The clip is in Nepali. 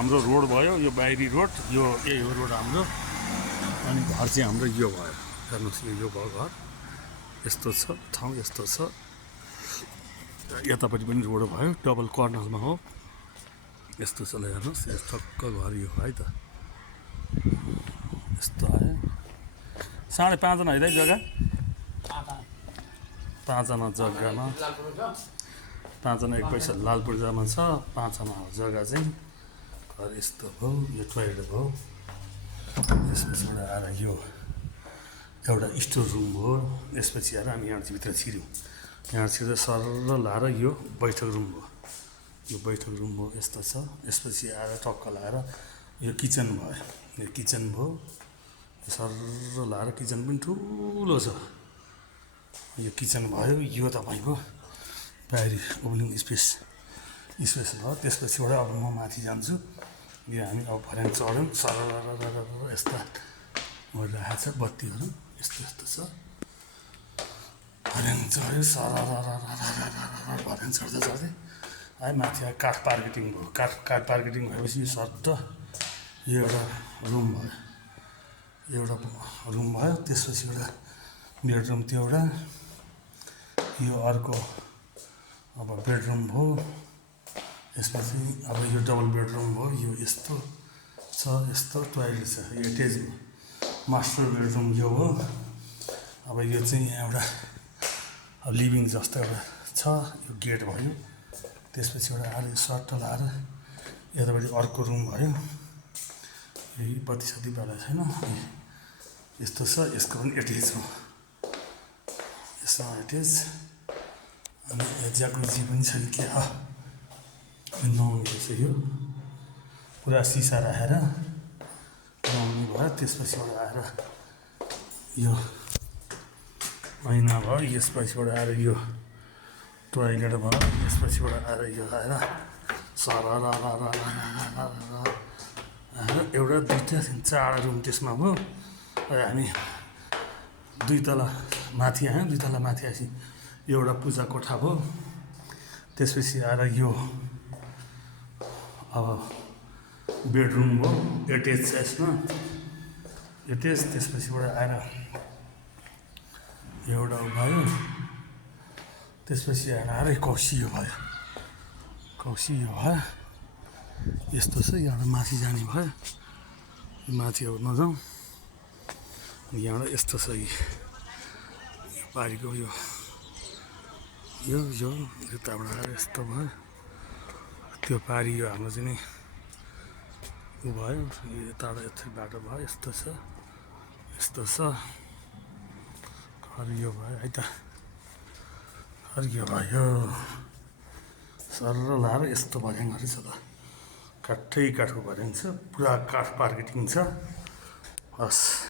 हाम्रो रोड भयो यो बाहिरी रोड यो यही हो रोड हाम्रो अनि घर चाहिँ हाम्रो यो भयो हेर्नुहोस् यो भयो घर यस्तो छ ठाउँ यस्तो छ यतापट्टि पनि रोड भयो डबल कर्नरमा हो यस्तो छ ल हेर्नुहोस् यो ठक्क घर यो है त यस्तो आयो 5.5 आना है त जग्गा 5 आना जग्गामा 5 आना 1 पैसा लाल पूर्जामा छ 5 आना जग्गा चाहिँ घर यस्तो भयो यो टोयलेट भयो यसपछि आएर यो एउटा स्टोर रुम हो यसपछि आएर हामी यहाँ भित्र छिर्यौँ यहाँ छिर्दा सरर लाएर यो बैठक रुम हो यो बैठक रुम हो यस्तो छ यसपछि आएर टक्क लाएर यो किचन भयो यो किचन भयो सरर लाएर किचन पनि ठुलो छ यो किचन भयो यो तपाईँको बाहिरी ओभलिङ स्पेस भयो त्यसपछिबाट अब म माथि जान्छु यो हामी अब भर्याङ चढ्यौँ सरर यस्ता गरिरहेको छ बत्तीहरू यस्तो यस्तो छ भर्याङ चढ्यो सरर भर्याङ चढ्दै है माथि काठ पार्केटिङ भयो काठ पार्केटिङ भएपछि यो सट्ट यो एउटा रुम भयो त्यसपछि एउटा बेडरुम त्यो एउटा यो अर्को अब बेडरुम भयो यसपछि अब यो डबल बेडरुम भयो यो यस्तो छ यस्तो टोयलेट छ यो एटेच मास्टर बेडरुम यो हो अब यो चाहिँ यहाँ एउटा अब लिभिङ जस्तो एउटा छ यो गेट भयो त्यसपछि एउटा आएर सर्ट लाएर यतापट्टि अर्को रुम भयो यही बत्ती सत्ती बाला छैन यस्तो छ यसको पनि एटेच हो यसमा एटेच अनि ज्याकुजी पनि छ कि नुहाउनु रहेछ यो पुरा सिसा राखेर नुहाउनु भयो त्यसपछिबाट आएर यो ऐना भयो यसपछिबाट आएर यो टोयलेट भयो यसपछिबाट आएर यो आएर सरर एउटा दुईवटा चारवटा रुम त्यसमा भयो हामी 2 तला माथि आयौँ 2 तला माथि आएपछि एउटा पूजा कोठा भयो त्यसपछि आएर यो अब बेडरुम भयो एटेच छ यसमा एटेच त्यसपछिबाट आएर एउटा भयो त्यसपछि आएर कौसी यो भयो यस्तो छ यहाँबाट माथि जाने भयो माथि अब नजाउँ यहाँबाट यस्तो छ यो पारीको यो यताबाट आएर यस्तो भयो त्यो पारी यो हाम्रो चाहिँ नि ऊ भयो यताबाट यति बाटो भयो यस्तो छ हरियो भयो है त हरियो भयो सरर लाएर यस्तो भर्याङहरू छ त काठको भर्याङ छ पुरा काठ पार्केटिङ छ हस्